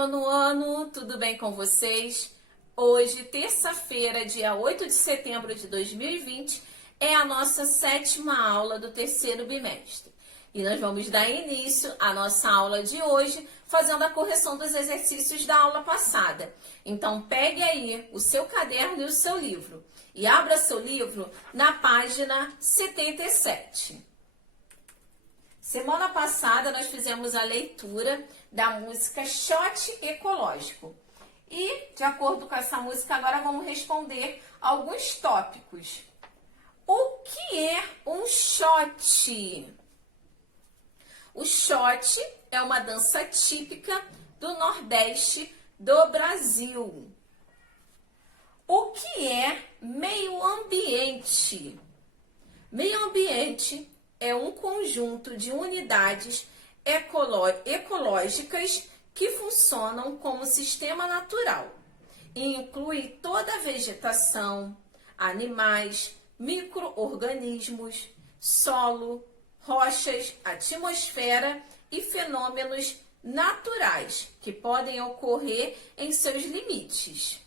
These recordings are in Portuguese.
nono ano, tudo bem com vocês? Hoje, terça-feira, dia 8 de setembro de 2020, é a nossa sétima aula do terceiro bimestre. E nós vamos dar início à nossa aula de hoje, fazendo a correção dos exercícios da aula passada. Então, pegue aí o seu caderno e o seu livro e abra seu livro na página 77. Semana passada nós fizemos a leitura da música Shot Ecológico. E, de acordo com essa música, agora vamos responder alguns tópicos. O que é um shot? O shot é uma dança típica do Nordeste do Brasil. O que é meio ambiente? Meio ambiente é um conjunto de unidades ecológicas que funcionam como sistema natural e inclui toda a vegetação, animais, micro-organismos, solo, rochas, atmosfera e fenômenos naturais que podem ocorrer em seus limites.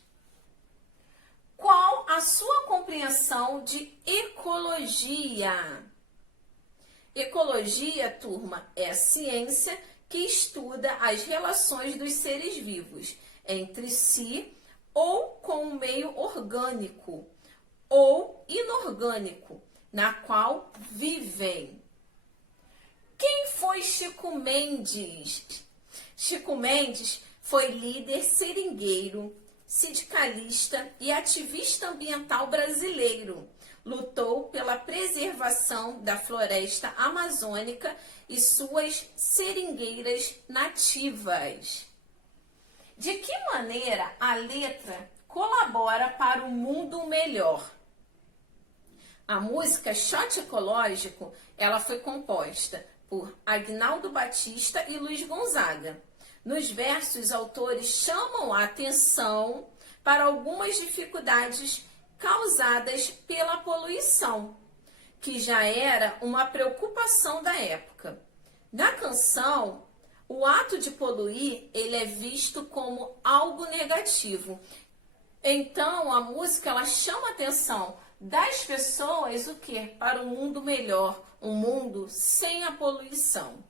Qual a sua compreensão de ecologia? Ecologia, turma, é a ciência que estuda as relações dos seres vivos entre si ou com o meio orgânico ou inorgânico, na qual vivem. Quem foi Chico Mendes? Chico Mendes foi líder seringueiro, sindicalista e ativista ambiental brasileiro. Lutou pela preservação da floresta amazônica e suas seringueiras nativas. De que maneira a letra colabora para um mundo melhor? A música Shot Ecológico, ela foi composta por Agnaldo Batista e Luiz Gonzaga. Nos versos, os autores chamam a atenção para algumas dificuldades causadas pela poluição, que já era uma preocupação da época. Na canção, o ato de poluir, ele é visto como algo negativo. Então, a música, ela chama a atenção das pessoas, o quê? Para um mundo melhor, um mundo sem a poluição.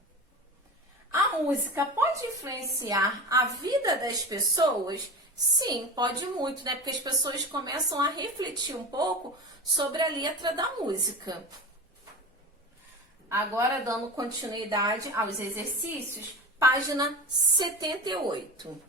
A música pode influenciar a vida das pessoas? Sim, pode muito, né? Porque as pessoas começam a refletir um pouco sobre a letra da música. Agora, dando continuidade aos exercícios, página 78.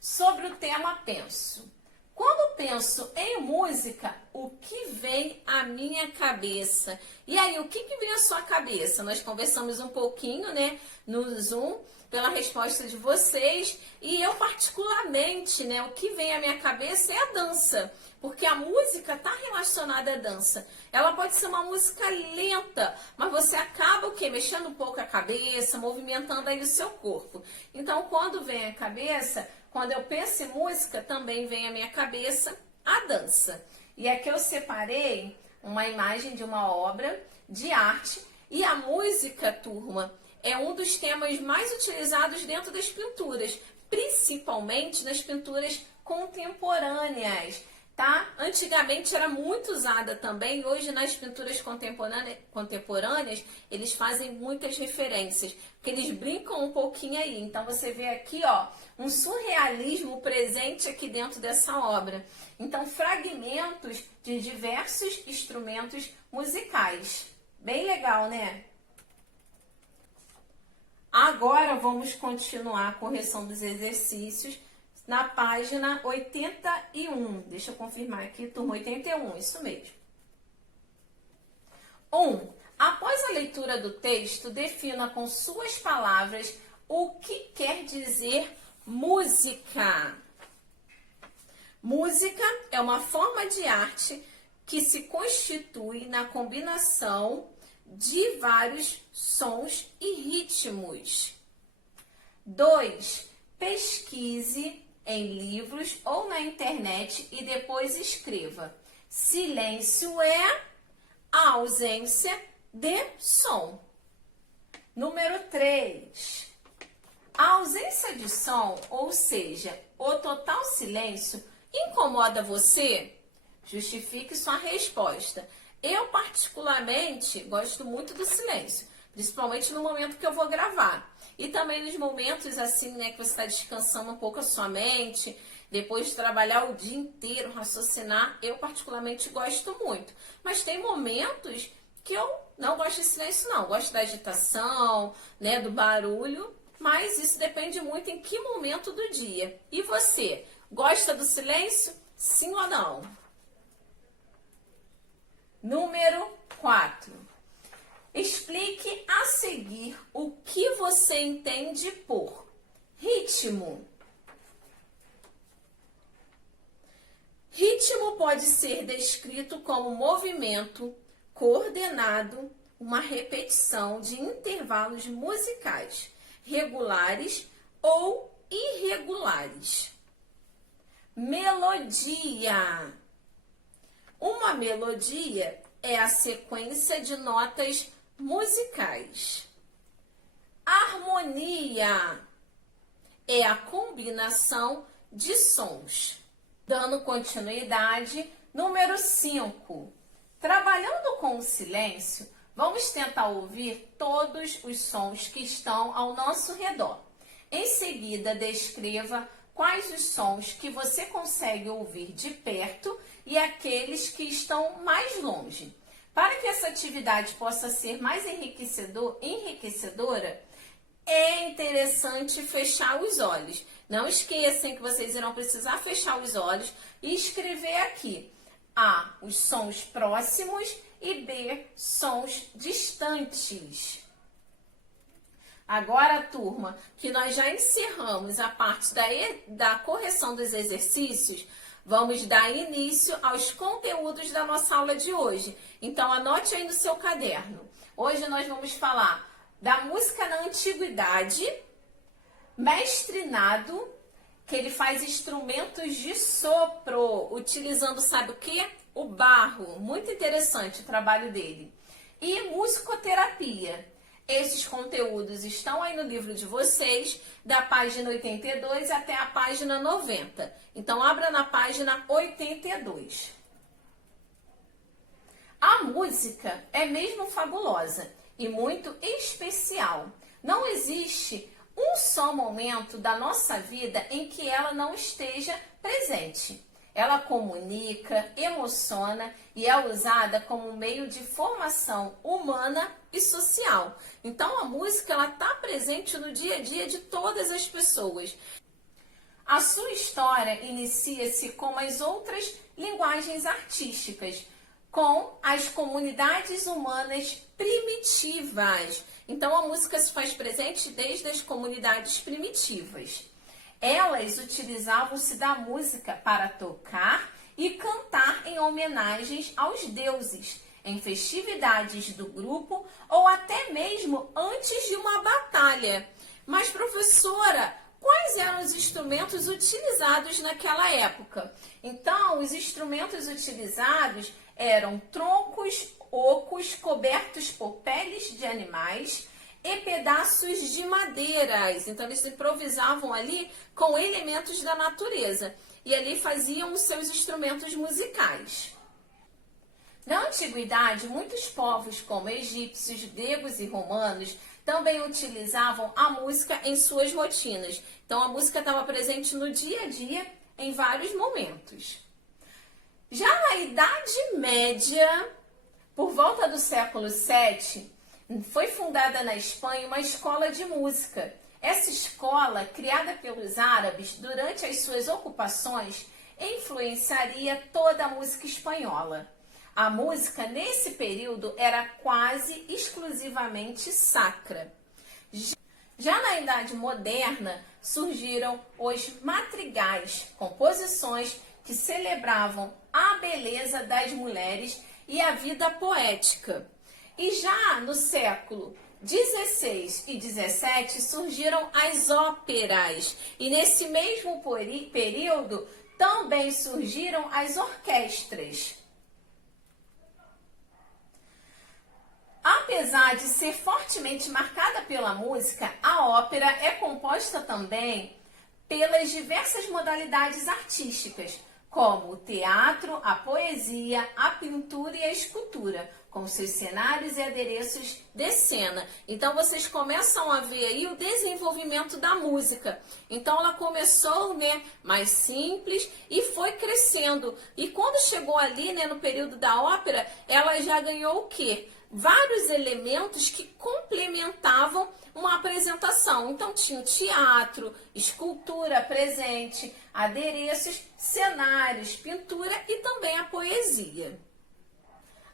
Sobre o tema penso. Quando penso em música, o que vem à minha cabeça? E aí, o que vem à sua cabeça? Nós conversamos um pouquinho, né, no Zoom, pela resposta de vocês, e eu particularmente, né, o que vem à minha cabeça é a dança, porque a música está relacionada à dança. Ela pode ser uma música lenta, mas você acaba o quê? Mexendo um pouco a cabeça, movimentando aí o seu corpo. Então, quando vem à cabeça, quando eu penso em música, também vem à minha cabeça a dança. E aqui eu separei uma imagem de uma obra de arte, e a música, turma, é um dos temas mais utilizados dentro das pinturas, principalmente nas pinturas contemporâneas, tá? Antigamente era muito usada também, hoje nas pinturas contemporâneas eles fazem muitas referências, porque eles brincam um pouquinho aí. Então você vê aqui, ó, um surrealismo presente aqui dentro dessa obra. Então, fragmentos de diversos instrumentos musicais. Bem legal, né? Agora vamos continuar a correção dos exercícios na página 81. Deixa eu confirmar aqui, turma 81, isso mesmo. 1. Após a leitura do texto, defina com suas palavras o que quer dizer música. Música é uma forma de arte que se constitui na combinação de vários sons e ritmos. 2. Pesquise em livros ou na internet e depois escreva. Silêncio é a ausência de som. Número 3. A ausência de som, ou seja, o total silêncio, incomoda você? Justifique sua resposta. Eu, particularmente, gosto muito do silêncio, principalmente no momento que eu vou gravar. E também nos momentos assim, né, que você está descansando um pouco a sua mente, depois de trabalhar o dia inteiro, raciocinar, eu particularmente gosto muito. Mas tem momentos que eu não gosto de silêncio, não. Gosto da agitação, né, do barulho, mas isso depende muito em que momento do dia. E você, gosta do silêncio? Sim ou não? Número 4. Explique a seguir o que você entende por ritmo. Ritmo pode ser descrito como movimento coordenado, uma repetição de intervalos musicais regulares ou irregulares. Melodia. Uma melodia é a sequência de notas musicais. Harmonia é a combinação de sons. Dando continuidade, número 5. Trabalhando com o silêncio, vamos tentar ouvir todos os sons que estão ao nosso redor. Em seguida, descreva quais os sons que você consegue ouvir de perto e aqueles que estão mais longe. Para que essa atividade possa ser mais enriquecedora, é interessante fechar os olhos. Não esqueçam que vocês irão precisar fechar os olhos e escrever aqui A, os sons próximos e B, sons distantes. Agora, turma, que nós já encerramos a parte da correção dos exercícios, vamos dar início aos conteúdos da nossa aula de hoje. Então, anote aí no seu caderno. Hoje nós vamos falar da música na antiguidade, Mestre Nado, que ele faz instrumentos de sopro, utilizando, sabe o quê? O barro. Muito interessante o trabalho dele. E musicoterapia. Esses conteúdos estão aí no livro de vocês, da página 82 até a página 90. Então, abra na página 82. A música é mesmo fabulosa e muito especial. Não existe um só momento da nossa vida em que ela não esteja presente. Ela comunica, emociona e é usada como meio de formação humana e social. Então, a música está presente no dia a dia de todas as pessoas. A sua história inicia-se como as outras linguagens artísticas, com as comunidades humanas primitivas. Então, a música se faz presente desde as comunidades primitivas. Elas utilizavam-se da música para tocar e cantar em homenagens aos deuses, em festividades do grupo ou até mesmo antes de uma batalha. Mas, professora, quais eram os instrumentos utilizados naquela época? Então, os instrumentos utilizados eram troncos ocos cobertos por peles de animais e pedaços de madeiras. Então, eles improvisavam ali com elementos da natureza e ali faziam os seus instrumentos musicais. Na antiguidade, muitos povos, como egípcios, gregos e romanos, também utilizavam a música em suas rotinas. Então, a música estava presente no dia a dia em vários momentos. Já na Idade Média, por volta do século VII, foi fundada na Espanha uma escola de música. Essa escola, criada pelos árabes durante as suas ocupações, influenciaria toda a música espanhola. A música, nesse período, era quase exclusivamente sacra. Já na Idade Moderna, surgiram os madrigais, composições que celebravam a beleza das mulheres e a vida poética. E já no século XVI e XVII surgiram as óperas. E nesse mesmo período também surgiram as orquestras. Apesar de ser fortemente marcada pela música, a ópera é composta também pelas diversas modalidades artísticas, como o teatro, a poesia, a pintura e a escultura, com seus cenários e adereços de cena. Então vocês começam a ver aí o desenvolvimento da música. Então ela começou, né, mais simples e foi crescendo. E quando chegou ali, né, no período da ópera, ela já ganhou o quê? Vários elementos que complementavam uma apresentação. Então tinha o teatro, escultura presente, adereços, cenários, pintura e também a poesia.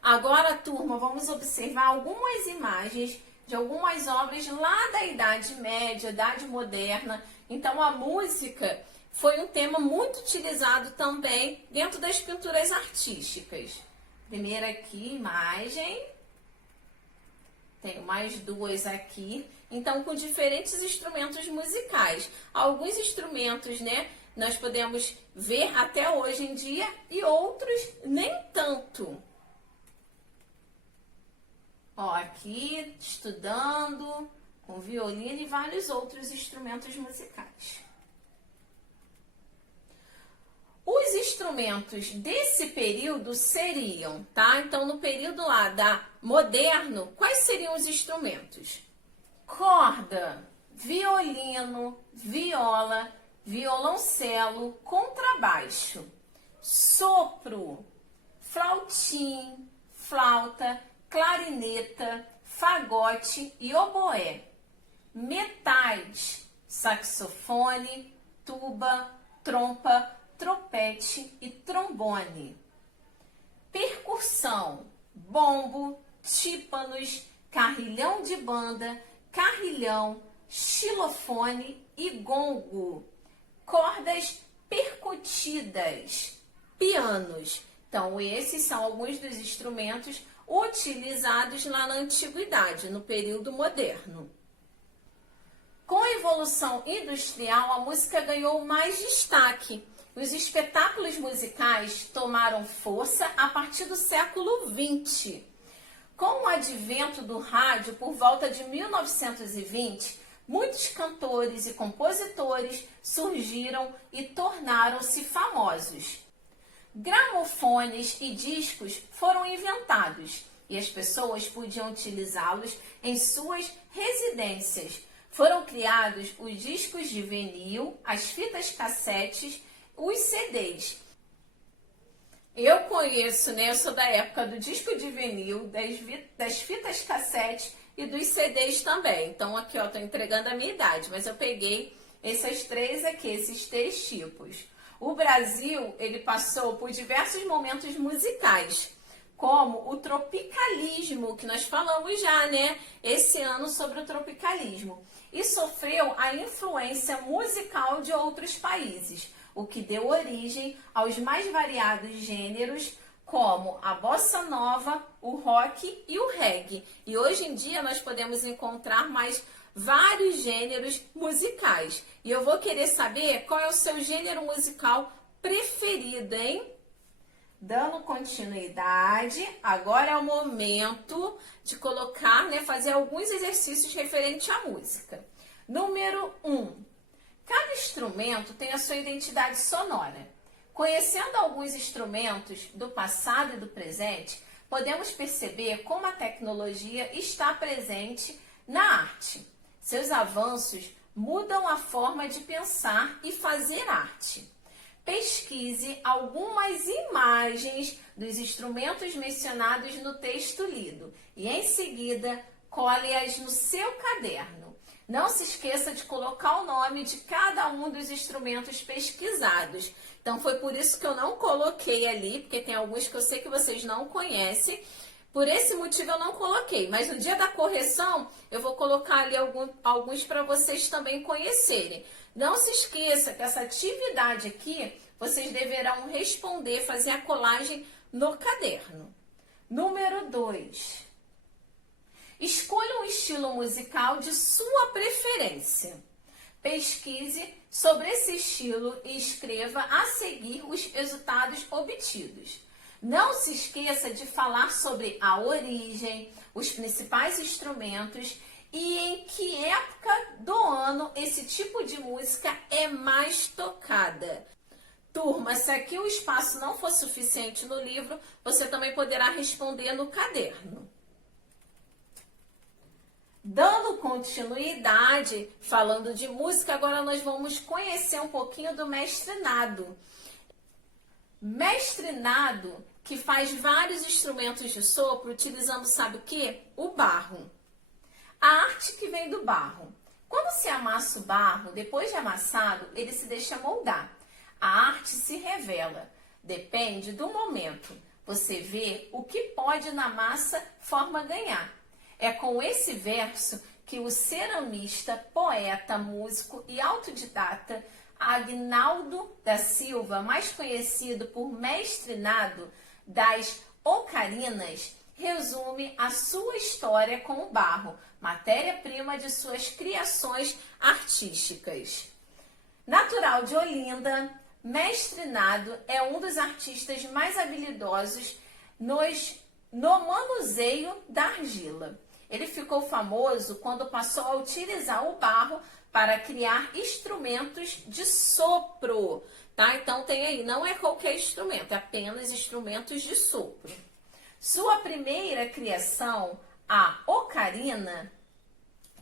Agora, turma, vamos observar algumas imagens de algumas obras lá da Idade Média, Idade Moderna. Então a música foi um tema muito utilizado também dentro das pinturas artísticas. Primeira aqui, imagem. Tenho mais duas aqui. Então, com diferentes instrumentos musicais. Alguns instrumentos, né, nós podemos ver até hoje em dia e outros nem tanto. Ó, aqui estudando com violino e vários outros instrumentos musicais. Os instrumentos desse período seriam, tá? Então, no período lá moderno, quais seriam os instrumentos? Corda, violino, viola, violoncelo, contrabaixo, sopro, flautim, flauta, clarineta, fagote e oboé. Metais, saxofone, tuba, trompa, trompete e trombone. Percussão, bombo, tímpanos, carrilhão de banda, carrilhão, xilofone e gongo. Cordas percutidas, pianos. Então, esses são alguns dos instrumentos utilizados lá na antiguidade, no período moderno. Com a evolução industrial, a música ganhou mais destaque. Os espetáculos musicais tomaram força a partir do século XX. Com o advento do rádio, por volta de 1920, muitos cantores e compositores surgiram e tornaram-se famosos. Gramofones e discos foram inventados e as pessoas podiam utilizá-los em suas residências. Foram criados os discos de vinil, as fitas cassetes, os CDs. Eu conheço, né? Eu sou da época do disco de vinil, das fitas cassete e dos CDs também. Então aqui, ó, tô entregando a minha idade, mas eu peguei esses três aqui, esses três tipos. O Brasil, ele passou por diversos momentos musicais, como o tropicalismo, que nós falamos já, né? Esse ano sobre o tropicalismo. E sofreu a influência musical de outros países, o que deu origem aos mais variados gêneros, como a bossa nova, o rock e o reggae. E hoje em dia nós podemos encontrar mais vários gêneros musicais. E eu vou querer saber qual é o seu gênero musical preferido, hein? Dando continuidade, agora é o momento de colocar, né, fazer alguns exercícios referentes à música. Número 1. Cada instrumento tem a sua identidade sonora. Conhecendo alguns instrumentos do passado e do presente, podemos perceber como a tecnologia está presente na arte. Seus avanços mudam a forma de pensar e fazer arte. Pesquise algumas imagens dos instrumentos mencionados no texto lido e, em seguida, cole-as no seu caderno. Não se esqueça de colocar o nome de cada um dos instrumentos pesquisados. Então, foi por isso que eu não coloquei ali, porque tem alguns que eu sei que vocês não conhecem. Por esse motivo eu não coloquei, mas no dia da correção eu vou colocar ali alguns para vocês também conhecerem. Não se esqueça que essa atividade aqui vocês deverão responder, fazer a colagem no caderno. Número 2. Escolha um estilo musical de sua preferência. Pesquise sobre esse estilo e escreva a seguir os resultados obtidos. Não se esqueça de falar sobre a origem, os principais instrumentos e em que época do ano esse tipo de música é mais tocada. Turma, se aqui o espaço não for suficiente no livro, você também poderá responder no caderno. Dando continuidade, falando de música, agora nós vamos conhecer um pouquinho do mestre Nado. Mestre Nado, que faz vários instrumentos de sopro utilizando, sabe o quê? O barro. A arte que vem do barro. Quando se amassa o barro, depois de amassado, ele se deixa moldar. A arte se revela. Depende do momento. Você vê o que pode na massa forma ganhar. É com esse verso que o ceramista, poeta, músico e autodidata Agnaldo da Silva, mais conhecido por Mestre Nado das Ocarinas, resume a sua história com o barro, matéria-prima de suas criações artísticas. Natural de Olinda, Mestre Nado é um dos artistas mais habilidosos no manuseio da argila. Ele ficou famoso quando passou a utilizar o barro para criar instrumentos de sopro, tá? Então tem aí, não é qualquer instrumento, é apenas instrumentos de sopro. Sua primeira criação, a ocarina,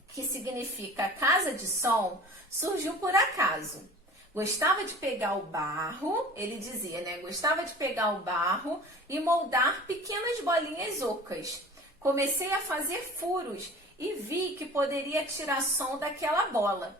que significa casa de som, surgiu por acaso. Gostava de pegar o barro, ele dizia, né? Gostava de pegar o barro e moldar pequenas bolinhas ocas. Comecei a fazer furos e vi que poderia tirar som daquela bola.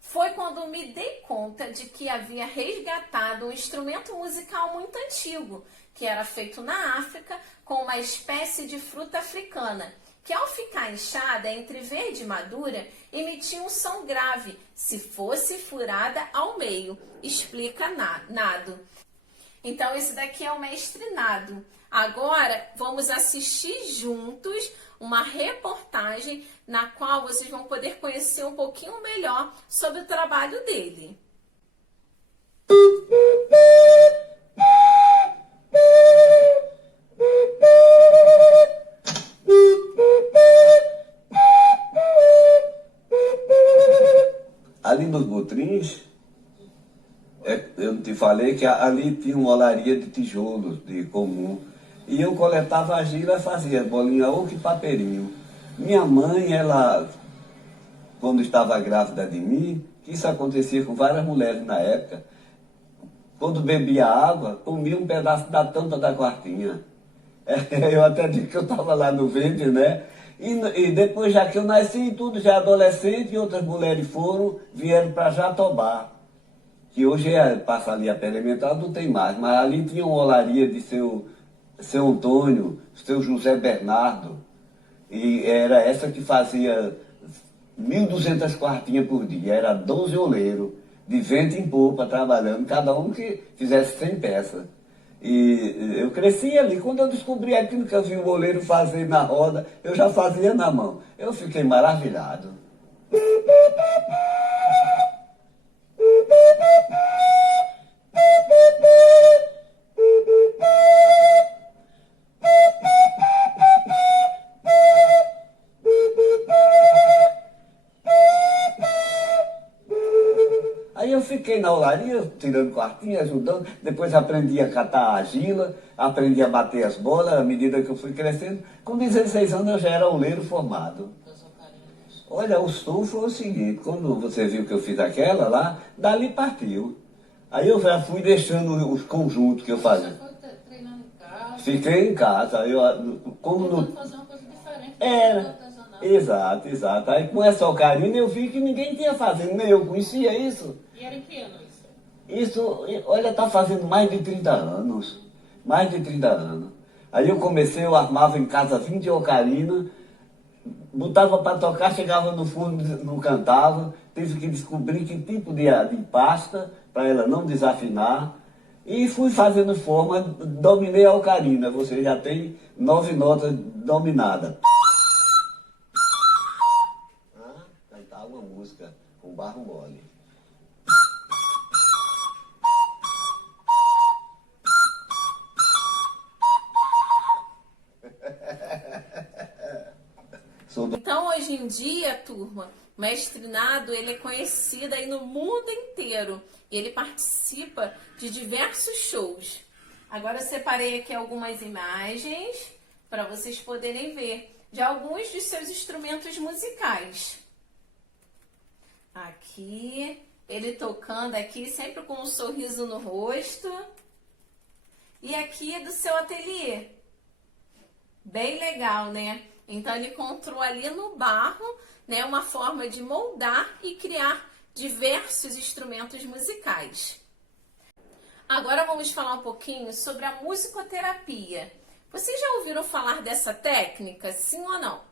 Foi quando me dei conta de que havia resgatado um instrumento musical muito antigo, que era feito na África com uma espécie de fruta africana, que ao ficar inchada entre verde e madura, emitia um som grave, se fosse furada ao meio, explica Nado. Então esse daqui é o mestre Nado. Agora vamos assistir juntos uma reportagem na qual vocês vão poder conhecer um pouquinho melhor sobre o trabalho dele. Ali nos Butrins, eu te falei que ali tinha uma olaria de tijolos, de comum. E eu coletava argila e fazia bolinha oco e papeirinho. Minha mãe, ela, quando estava grávida de mim, que isso acontecia com várias mulheres na época, quando bebia água, comia um pedaço da tampa da quartinha. Eu até digo que eu estava lá no ventre, né? E depois, já que eu nasci, tudo já adolescente, e outras mulheres vieram para Jatobá, que hoje passa ali a pé elementar, não tem mais, mas ali tinha uma olaria de seu Antônio, seu José Bernardo, e era essa que fazia 1.200 quartinhas por dia, era 12 oleiros, de vento em popa, trabalhando, cada um que fizesse 100 peças. E eu cresci ali, quando eu descobri aquilo que eu vi o oleiro fazer na roda, eu já fazia na mão. Eu fiquei maravilhado. Aí eu fiquei na olaria, tirando quartinha, ajudando, depois aprendi a catar a argila, aprendi a bater as bolas, à medida que eu fui crescendo. Com 16 anos eu já era oleiro formado. Olha, o sul foi o seguinte, quando você viu que eu fiz aquela lá, dali partiu. Aí eu já fui deixando os conjuntos que eu fazia. Você foi treinando em casa? Fiquei em casa. Como Tentando fazer uma coisa diferente do era, artesanato. exato. Aí com essa ocarina eu vi que ninguém tinha fazendo, nem eu conhecia isso. E era em que ano isso? Isso, olha, tá fazendo mais de 30 anos. Mais de 30 anos. Aí eu comecei, eu armava em casa 20 ocarinas, botava para tocar, chegava no fundo, não cantava. Tive que descobrir que tipo de pasta, para ela não desafinar. E fui fazendo forma, dominei a ocarina. Você já tem 9 notas dominadas. Cantar uma música com barro mole. Então, hoje em dia, turma, o mestre Nado, ele é conhecido aí no mundo inteiro. E ele participa de diversos shows. Agora eu separei aqui algumas imagens para vocês poderem ver de alguns de seus instrumentos musicais. Aqui, ele tocando aqui, sempre com um sorriso no rosto. E aqui é do seu ateliê. Bem legal, né? Então, ele encontrou ali no barro, né, uma forma de moldar e criar diversos instrumentos musicais. Agora vamos falar um pouquinho sobre a musicoterapia. Vocês já ouviram falar dessa técnica, sim ou não?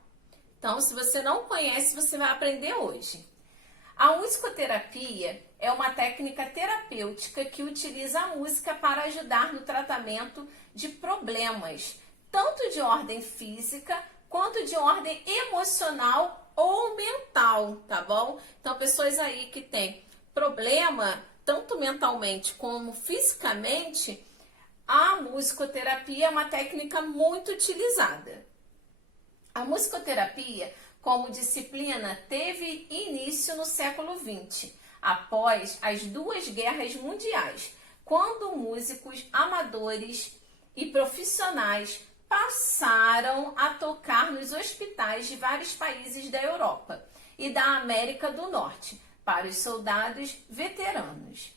Então, se você não conhece, você vai aprender hoje. A musicoterapia é uma técnica terapêutica que utiliza a música para ajudar no tratamento de problemas, tanto de ordem física quanto de ordem emocional ou mental, tá bom? Então, pessoas aí que têm problema, tanto mentalmente como fisicamente, a musicoterapia é uma técnica muito utilizada. A musicoterapia, como disciplina, teve início no século XX, após as duas guerras mundiais, quando músicos amadores e profissionais passaram a tocar nos hospitais de vários países da Europa e da América do Norte para os soldados veteranos.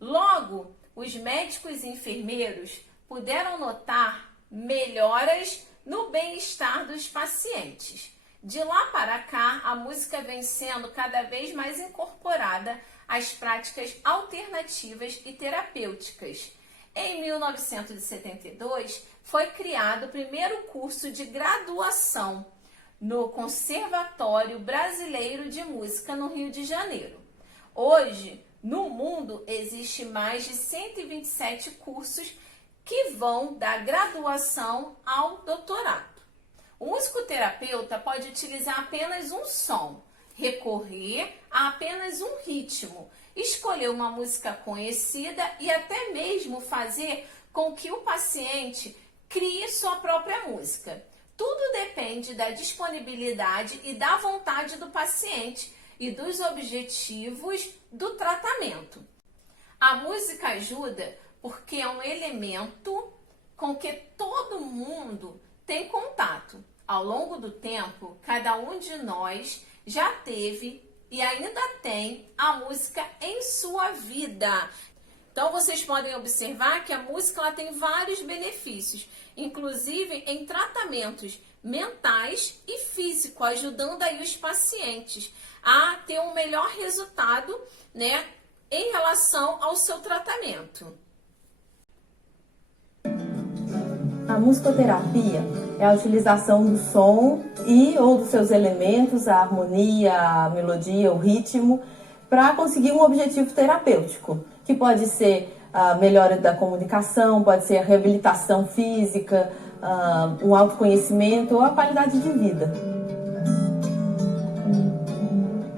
Logo, os médicos e enfermeiros puderam notar melhoras no bem-estar dos pacientes. De lá para cá, a música vem sendo cada vez mais incorporada às práticas alternativas e terapêuticas. Em 1972, foi criado o primeiro curso de graduação no Conservatório Brasileiro de Música, no Rio de Janeiro. Hoje, no mundo, existe mais de 127 cursos que vão da graduação ao doutorado. O musicoterapeuta pode utilizar apenas um som, recorrer a apenas um ritmo, escolher uma música conhecida e até mesmo fazer com que o paciente crie sua própria música. Tudo depende da disponibilidade e da vontade do paciente e dos objetivos do tratamento. A música ajuda porque é um elemento com que todo mundo tem contato. Ao longo do tempo, cada um de nós já teve e ainda tem a música em sua vida. Então, vocês podem observar que a música ela tem vários benefícios, inclusive em tratamentos mentais e físicos, ajudando aí os pacientes a ter um melhor resultado, né, em relação ao seu tratamento. A musicoterapia é a utilização do som e ou dos seus elementos, a harmonia, a melodia, o ritmo, para conseguir um objetivo terapêutico, que pode ser a melhora da comunicação, pode ser a reabilitação física, um autoconhecimento ou a qualidade de vida.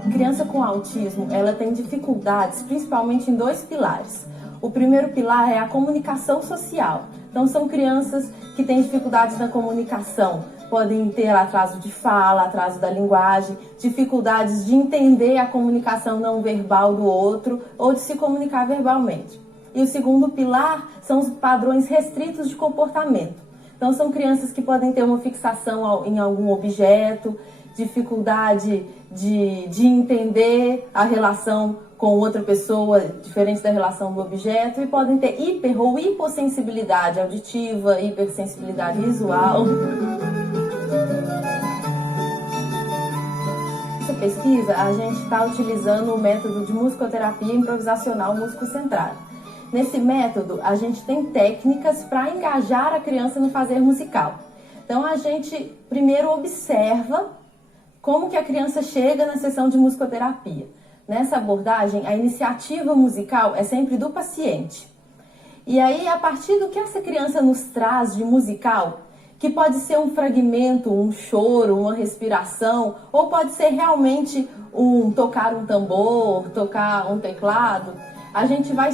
A criança com autismo, ela tem dificuldades principalmente em dois pilares. O primeiro pilar é a comunicação social. Então, são crianças que têm dificuldades na comunicação, podem ter atraso de fala, atraso da linguagem, dificuldades de entender a comunicação não verbal do outro ou de se comunicar verbalmente. E o segundo pilar são os padrões restritos de comportamento. Então, são crianças que podem ter uma fixação em algum objeto, dificuldade de entender a relação com outra pessoa, diferente da relação do objeto, e podem ter hiper ou hipossensibilidade auditiva, hipersensibilidade visual. Nessa pesquisa, a gente está utilizando o método de musicoterapia improvisacional músico-centrada. Nesse método, a gente tem técnicas para engajar a criança no fazer musical. Então, a gente primeiro observa como que a criança chega na sessão de musicoterapia. Nessa abordagem, a iniciativa musical é sempre do paciente. E aí, a partir do que essa criança nos traz de musical, que pode ser um fragmento, um choro, uma respiração, ou pode ser realmente tocar um tambor, tocar um teclado, a gente vai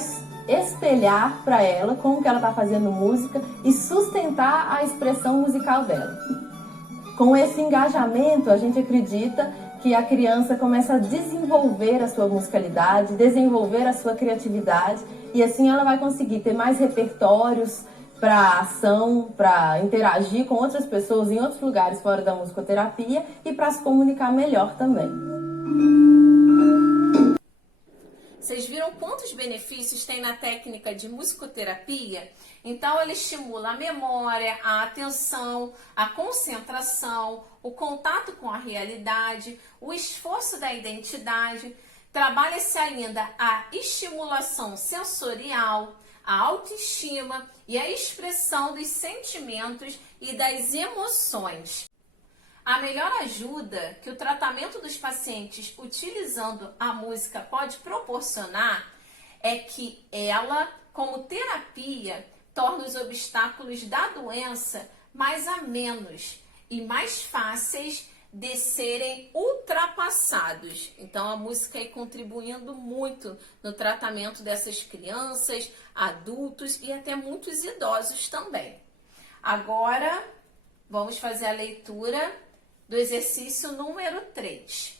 espelhar para ela como que ela está fazendo música e sustentar a expressão musical dela. Com esse engajamento, a gente acredita que a criança começa a desenvolver a sua musicalidade, desenvolver a sua criatividade, e assim ela vai conseguir ter mais repertórios para ação, para interagir com outras pessoas em outros lugares fora da musicoterapia e para se comunicar melhor também. Vocês viram quantos benefícios tem na técnica de musicoterapia? Então, ela estimula a memória, a atenção, a concentração, o contato com a realidade, o esforço da identidade. Trabalha-se ainda a estimulação sensorial, a autoestima e a expressão dos sentimentos e das emoções. A melhor ajuda que o tratamento dos pacientes utilizando a música pode proporcionar é que ela, como terapia, torna os obstáculos da doença mais amenos e mais fáceis de serem ultrapassados. Então, a música é contribuindo muito no tratamento dessas crianças, adultos e até muitos idosos também. Agora, vamos fazer a leitura do exercício número 3.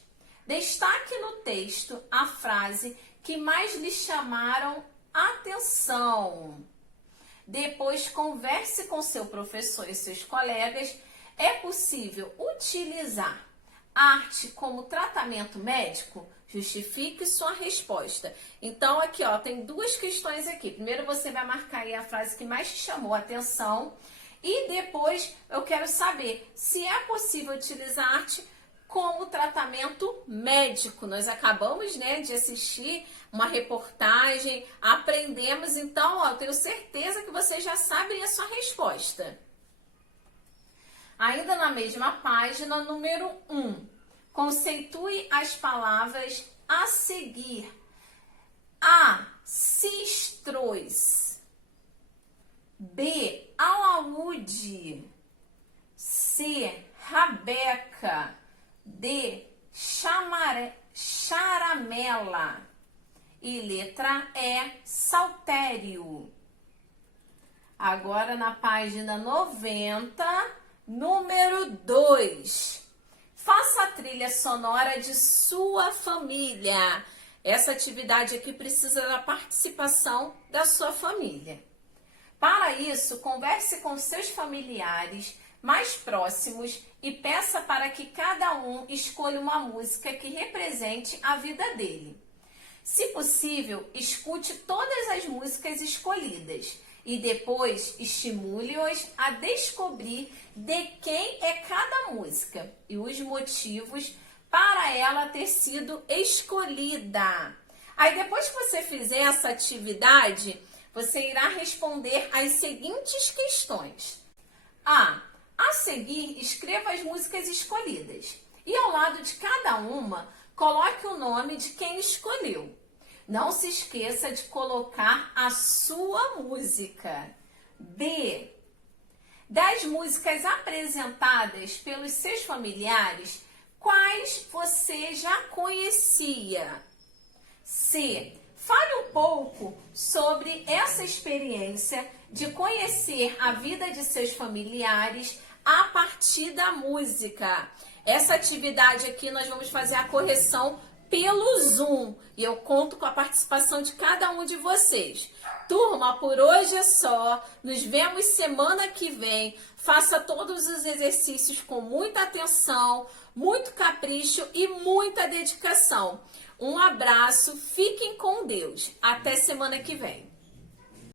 Destaque no texto a frase que mais lhe chamaram atenção. Depois, converse com seu professor e seus colegas. É possível utilizar arte como tratamento médico? Justifique sua resposta. Então, aqui, ó, tem duas questões aqui. Primeiro, você vai marcar aí a frase que mais te chamou a atenção. E depois, eu quero saber se é possível utilizar arte como tratamento médico. Nós acabamos, de assistir uma reportagem, aprendemos. Então, ó, eu tenho certeza que vocês já sabem a sua resposta. Ainda na mesma página, número 1. Conceitue as palavras a seguir. A. Sistros. B. Alaúde. C. Rabeca. D. Charamela. E letra E. Saltério. Agora na página 90, número 2. Faça a trilha sonora de sua família. Essa atividade aqui precisa da participação da sua família. Para isso, converse com seus familiares mais próximos e peça para que cada um escolha uma música que represente a vida dele. Se possível, escute todas as músicas escolhidas e depois estimule-os a descobrir de quem é cada música e os motivos para ela ter sido escolhida. Aí depois que você fizer essa atividade, você irá responder as seguintes questões. A seguir, escreva as músicas escolhidas e ao lado de cada uma, coloque o nome de quem escolheu. Não se esqueça de colocar a sua música. B. Das músicas apresentadas pelos seus familiares, quais você já conhecia? C. Fale um pouco sobre essa experiência de conhecer a vida de seus familiares a partir da música. Essa atividade aqui nós vamos fazer a correção pelo Zoom e eu conto com a participação de cada um de vocês. Turma, por hoje é só. Nos vemos semana que vem. Faça todos os exercícios com muita atenção, muito capricho e muita dedicação. Um abraço, fiquem com Deus. Até semana que vem.